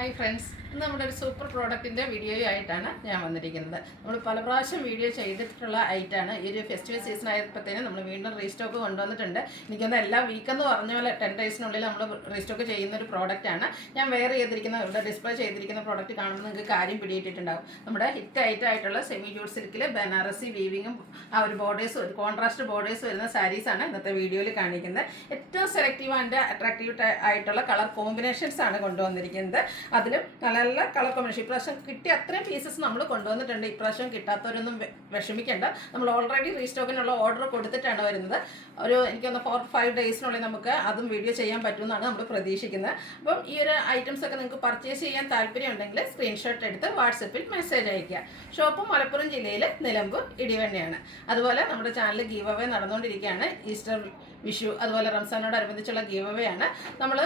Hi friends, ഇന്ന് നമ്മുടെ ഒരു സൂപ്പർ പ്രോഡക്റ്റിൻ്റെ വീഡിയോയായിട്ടാണ് ഞാൻ വന്നിരിക്കുന്നത്. നമ്മൾ പല പ്രാവശ്യം വീഡിയോ ചെയ്തിട്ടുള്ള ഐറ്റമാണ്. ഈ ഒരു ഫെസ്റ്റിവൽ സീസൺ ആയപ്പോഴത്തേനും നമ്മൾ വീണ്ടും റീസ്റ്റോക്ക് കൊണ്ടുവന്നിട്ടുണ്ട്. എനിക്കൊന്ന് എല്ലാ വീക്കെന്ന് പറഞ്ഞ പോലെ 10 ഡേയ്സിനുള്ളിൽ നമ്മൾ റീസ്റ്റോക്ക് ചെയ്യുന്ന ഒരു പ്രോഡക്റ്റാണ്. ഞാൻ വെയർ ചെയ്തിരിക്കുന്ന ഇവിടെ ഡിസ്പ്ലേ ചെയ്തിരിക്കുന്ന പ്രോഡക്റ്റ് കാണുമ്പോൾ നിങ്ങൾക്ക് കാര്യം പിടിയിട്ടിട്ടുണ്ടാവും. നമ്മുടെ ഹിറ്റ് ആയിട്ടുള്ള സെമി ജൂട്ട് സിൽക്കിൽ ബനാറസി വീവിങ്ങും ആ ഒരു ബോർഡേഴ്സ്, ഒരു കോൺട്രാസ്റ്റ് ബോർഡേഴ്സ് വരുന്ന സാരീസാണ് ഇന്നത്തെ വീഡിയോയിൽ കാണിക്കുന്നത്. ഏറ്റവും സെലക്റ്റീവ് ആൻഡ് അട്രാക്റ്റീവ് ആയിട്ടുള്ള കളർ കോമ്പിനേഷൻസ് ആണ് കൊണ്ടുവന്നിരിക്കുന്നത്. അതിലും നല്ല കളർ കോമ്പിനേഷൻ. ഇപ്രാവശ്യം കിട്ടിയ അത്രയും പീസസ് നമ്മൾ കൊണ്ടുവന്നിട്ടുണ്ട്. ഇപ്രാവശ്യം കിട്ടാത്തവരൊന്നും വിഷമിക്കേണ്ട. നമ്മൾ ഓൾറെഡി റീസ്റ്റോക്കിനുള്ള ഓർഡർ കൊടുത്തിട്ടാണ് വരുന്നത്. എനിക്കൊന്ന് 4-5 ഡേയ്സിനുള്ളിൽ നമുക്ക് അതും വീഡിയോ ചെയ്യാൻ പറ്റുമെന്നാണ് നമ്മൾ പ്രതീക്ഷിക്കുന്നത്. അപ്പം ഈ ഒരു ഐറ്റംസ് ഒക്കെ നിങ്ങൾക്ക് പർച്ചേസ് ചെയ്യാൻ താല്പര്യമുണ്ടെങ്കിൽ സ്ക്രീൻഷോട്ട് എടുത്ത് വാട്സപ്പിൽ മെസ്സേജ് അയയ്ക്കുക. ഷോപ്പ് മലപ്പുറം ജില്ലയിൽ നിലമ്പൂർ ഇടിവണ്ണയാണ്. അതുപോലെ നമ്മുടെ ചാനൽ ഗീവ് അവേ നടന്നുകൊണ്ടിരിക്കുകയാണ്. ഈസ്റ്റർ, വിഷു, അതുപോലെ റംസാനോടനുബന്ധിച്ചുള്ള ഗീവ് അവേ ആണ്. നമ്മൾ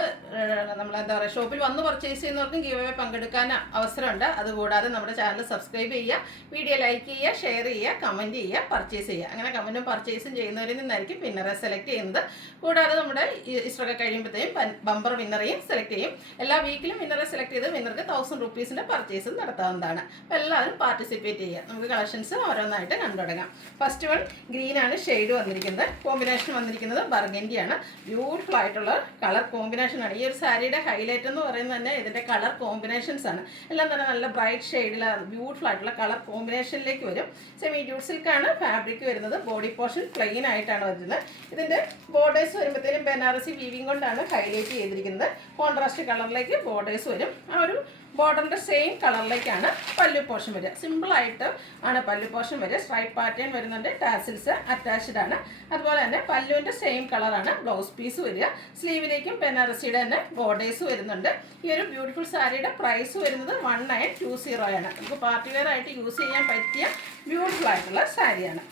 എന്താ പറയുക, ഷോപ്പിൽ വന്ന് പർച്ചേസ് ചെയ്യുന്നവർക്കും ഗീവ് അവേ പങ്കെടുക്കാൻ അവസരമുണ്ട്. അതുകൂടാതെ നമ്മുടെ ചാനൽ സബ്സ്ക്രൈബ് ചെയ്യുക, വീഡിയോ ലൈക്ക് ചെയ്യുക, ഷെയർ ചെയ്യുക, കമൻറ്റ് ചെയ്യുക, പർച്ചേസ് ചെയ്യുക. അങ്ങനെ കമൻറ്റും പർച്ചേസും ചെയ്യുന്നവരിൽ നിന്നായിരിക്കും വിന്നറെ സെലക്ട് ചെയ്യുന്നത്. കൂടാതെ നമ്മുടെ ഈസ്റ്ററൊക്കെ കഴിയുമ്പോഴത്തേക്കും ബമ്പർ വിന്നറേയും സെലക്ട് ചെയ്യും. എല്ലാ വീക്കിലും വിന്നറെ സെലക്ട് ചെയ്ത് വിന്നർക്ക് 1000 റുപ്പീസിൻ്റെ പർച്ചേസും നടത്താവുന്നതാണ്. അപ്പോൾ എല്ലാവരും പാർട്ടിസിപ്പേറ്റ് ചെയ്യുക. നമുക്ക് കളക്ഷൻസ് ഓരോന്നായിട്ട് കണ്ടു തുടങ്ങാം. ഫസ്റ്റ് വൺ ഗ്രീനാണ് ഷെയ്ഡ് വന്നിരിക്കുന്നത്. കോമ്പിനേഷൻ വന്നിരിക്കുന്നത് ബർഗൻഡിയാണ്. ബ്യൂട്ടിഫുൾ ആയിട്ടുള്ള കളർ കോമ്പിനേഷനാണ്. ഈ ഒരു സാരിയുടെ ഹൈലൈറ്റ് എന്ന് പറയുന്നത് തന്നെ ഇതിൻ്റെ കളർ കോമ്പിനേഷൻസ് ആണ്. എല്ലാം തന്നെ നല്ല ബ്രൈറ്റ് ഷെയ്ഡിൽ ബ്യൂട്ടിഫുൾ ആയിട്ടുള്ള കളർ കോമ്പിനേഷനിലേക്ക് വരും. സെമി ജൂട്ട് സിൽക്കാണ് ഫാബ്രിക് വരുന്നത്. ബോഡി പോർഷൻ പ്ലെയിൻ ആയിട്ടാണ് വരുന്നത്. ഇതിൻ്റെ ബോർഡേഴ്സ് വരുമ്പോഴത്തേനും ബനാറസി വീവിംഗ് കൊണ്ടാണ് ഹൈലൈറ്റ് ചെയ്തിരിക്കുന്നത്. കോൺട്രാസ്റ്റ് കളറിലേക്ക് ബോർഡേഴ്സ് വരും. ആ ഒരു ബോർഡറിൻ്റെ സെയിം കളറിലേക്കാണ് പല്ലു പോർഷൻ വരിക. സിമ്പിളായിട്ട് ആണ് പല്ലു പോർഷൻ വരിക. സ്ട്രൈപ്പ് പാറ്റേൺ വരുന്നുണ്ട്. ടാസിൽസ് അറ്റാച്ച്ഡ് ആണ്. അതുപോലെ തന്നെ പല്ലുവിൻ്റെ സെയിം കളറാണ് ബ്ലൗസ് പീസ് വരിക. സ്ലീവിലേക്കും ബനാറസിയുടെ തന്നെ ബോർഡേഴ്സ് വരുന്നുണ്ട്. ഈ ഒരു ബ്യൂട്ടിഫുൾ സാരിയുടെ പ്രൈസ് വരുന്നത് 1920 ആണ്. നമുക്ക് പാർട്ടി വെയർ ആയിട്ട് യൂസ് ചെയ്യാൻ പറ്റിയ ബ്യൂട്ടിഫുൾ ആയിട്ടുള്ള സാരിയാണ്.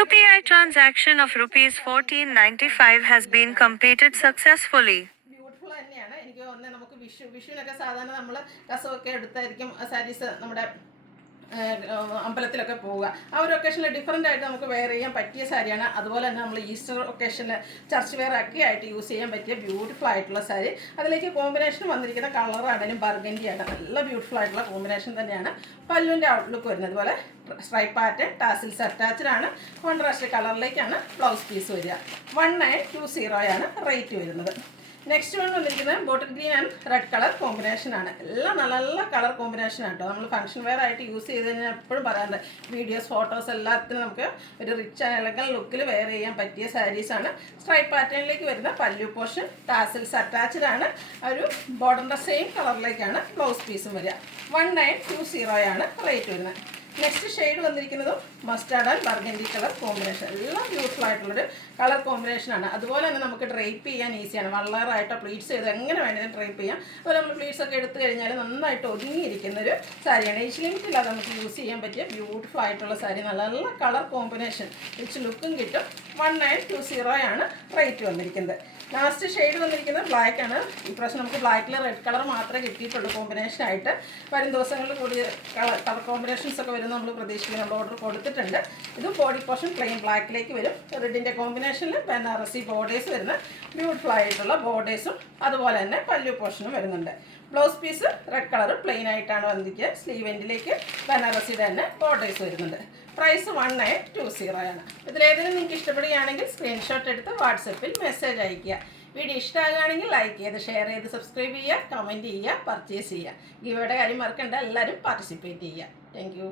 UPI transaction of ₹1495 has been completed successfully. തന്നെയാണ്. എനിക്ക് തോന്നുന്നത് നമുക്ക് വിഷുവിനൊക്കെ സാധാരണ നമ്മൾ കസവൊക്കെ എടുത്തായിരിക്കും സാരീസ് നമ്മുടെ അമ്പലത്തിലൊക്കെ പോവുക. ആ ഒരു ഒക്കേഷനിൽ ഡിഫറൻ്റ് ആയിട്ട് നമുക്ക് വെയർ ചെയ്യാൻ പറ്റിയ സാരിയാണ്. അതുപോലെ തന്നെ നമ്മൾ ഈസ്റ്റർ ഒക്കേഷനിൽ ചർച്ച് വെയർ ഒക്കെ ആയിട്ട് യൂസ് ചെയ്യാൻ പറ്റിയ ബ്യൂട്ടിഫുൾ ആയിട്ടുള്ള സാരി. അതിലേക്ക് കോമ്പിനേഷൻ വന്നിരിക്കുന്ന കളറാണെങ്കിലും ബർഗൻഡിയാണ്. നല്ല ബ്യൂട്ടിഫുൾ ആയിട്ടുള്ള കോമ്പിനേഷൻ തന്നെയാണ്. പല്ലുവിൻ്റെ ഔട്ട്ലുക്ക് വരുന്നത്. അതുപോലെ സ്ട്രൈപ്പ് പാറ്റേൺ ടാസിൽസ് അറ്റാച്ച്ഡ് ആണ്. കോൺട്രാസ്റ്റ് കളറിലേക്കാണ് ബ്ലൗസ് പീസ് വരിക. 1920 ആണ് റേറ്റ് വരുന്നത്. നെക്സ്റ്റ് വൺ വന്നിരിക്കുന്നത് bottle green and red colour കോമ്പിനേഷനാണ്. എല്ലാം നല്ല നല്ല കളർ കോമ്പിനേഷനാണ് കേട്ടോ. നമ്മൾ ഫംഗ്ഷൻ വെയർ ആയിട്ട് യൂസ് ചെയ്ത് കഴിഞ്ഞാൽ എപ്പോഴും പറയാറുണ്ട്, വീഡിയോസ്, ഫോട്ടോസ് എല്ലാത്തിനും നമുക്ക് ഒരു റിച്ച് എലഗൻ ലുക്കിൽ വെയർ ചെയ്യാൻ പറ്റിയ സാരീസാണ്. സ്ട്രൈപ്പ് പാറ്റേണിലേക്ക് വരുന്ന പല്ലു പോർഷൻ ടാസിൽസ് അറ്റാച്ച്ഡ് ആണ്. ഒരു ബോർഡറിൻ്റെ സെയിം കളറിലേക്കാണ് ബ്ലൗസ് പീസും വരിക. 1920 ആണ് റേറ്റ് വരുന്നത്. നെക്സ്റ്റ് ഷെയ്ഡ് വന്നിരിക്കുന്നതും mustard and burgundy colour combination. എല്ലാം ബ്യൂട്ടിഫുൾ ആയിട്ടുള്ളൊരു കളർ കോമ്പിനേഷനാണ്. അതുപോലെ തന്നെ നമുക്ക് ഡ്രൈപ്പ് ചെയ്യാൻ ഈസിയാണ്. വളറായിട്ടോ പ്ലീറ്റ്സ് ചെയ്ത് എങ്ങനെ വേണമെങ്കിലും ഡ്രൈപ്പ് ചെയ്യാം. അതുപോലെ നമ്മൾ പ്ലീറ്റ്സ് ഒക്കെ എടുത്തു കഴിഞ്ഞാൽ നന്നായിട്ട് ഒതുങ്ങിയിരിക്കുന്നൊരു സാരിയാണ്. ഏജ് ലിമിറ്റ് ഇല്ലാതെ നമുക്ക് യൂസ് ചെയ്യാൻ പറ്റിയ ബ്യൂട്ടിഫുൾ ആയിട്ടുള്ള സാരി. നല്ല നല്ല കളർ കോമ്പിനേഷൻ, റിച്ച് ലുക്കും കിട്ടും. 1920 ആണ് റേറ്റ് വന്നിരിക്കുന്നത്. ലാസ്റ്റ് ഷെയ്ഡ് വന്നിരിക്കുന്നത് ബ്ലാക്ക് ആണ്. ഇപ്രാവശ്യം നമുക്ക് ബ്ലാക്കിൽ റെഡ് കളർ മാത്രമേ കിട്ടിയിട്ടുള്ളൂ കോമ്പിനേഷനായിട്ട്. വരും ദിവസങ്ങളിൽ കൂടി കളർ കോമ്പിനേഷൻസ് ഒക്കെ വരും നമ്മൾ പ്രതീക്ഷിക്കുന്നത്. നമ്മൾ ഓർഡർ കൊടുത്തിട്ടുണ്ട്. ഇതും ബോഡി പോർഷൻ പ്ലെയിൻ ബ്ലാക്കിലേക്ക് വരും. റെഡിൻ്റെ കോമ്പിനേഷനിൽ ബനാറസി ബോർഡേഴ്സ് വരുന്ന ബ്യൂട്ടിഫുൾ ആയിട്ടുള്ള ബോർഡേഴ്സും അതുപോലെ തന്നെ പല്ലു പോർഷനും വരുന്നുണ്ട്. Blouse piece red colour plain ആയിട്ടാണ് വന്നിരിക്കുക. സ്ലീവ് എൻഡിലേക്ക് ബനാറസിയുടെ തന്നെ ബോർഡേഴ്സ് വരുന്നുണ്ട്. പ്രൈസ് 1920 ആണ്. ഇതിലേതെങ്കിലും നിങ്ങൾക്ക് ഇഷ്ടപ്പെടുകയാണെങ്കിൽ സ്ക്രീൻഷോട്ട് എടുത്ത് വാട്സപ്പിൽ മെസ്സേജ് അയയ്ക്കുക. വീഡിയോ ഇഷ്ടമാകുകയാണെങ്കിൽ ലൈക്ക് ചെയ്ത്, ഷെയർ ചെയ്ത്, സബ്സ്ക്രൈബ് ചെയ്യുക, കമൻറ്റ് ചെയ്യുക, പർച്ചേസ് ചെയ്യുക. ഗിവയുടെ കാര്യം മറക്കണ്ട. എല്ലാവരും പാർട്ടിസിപ്പേറ്റ് ചെയ്യുക. Thank you.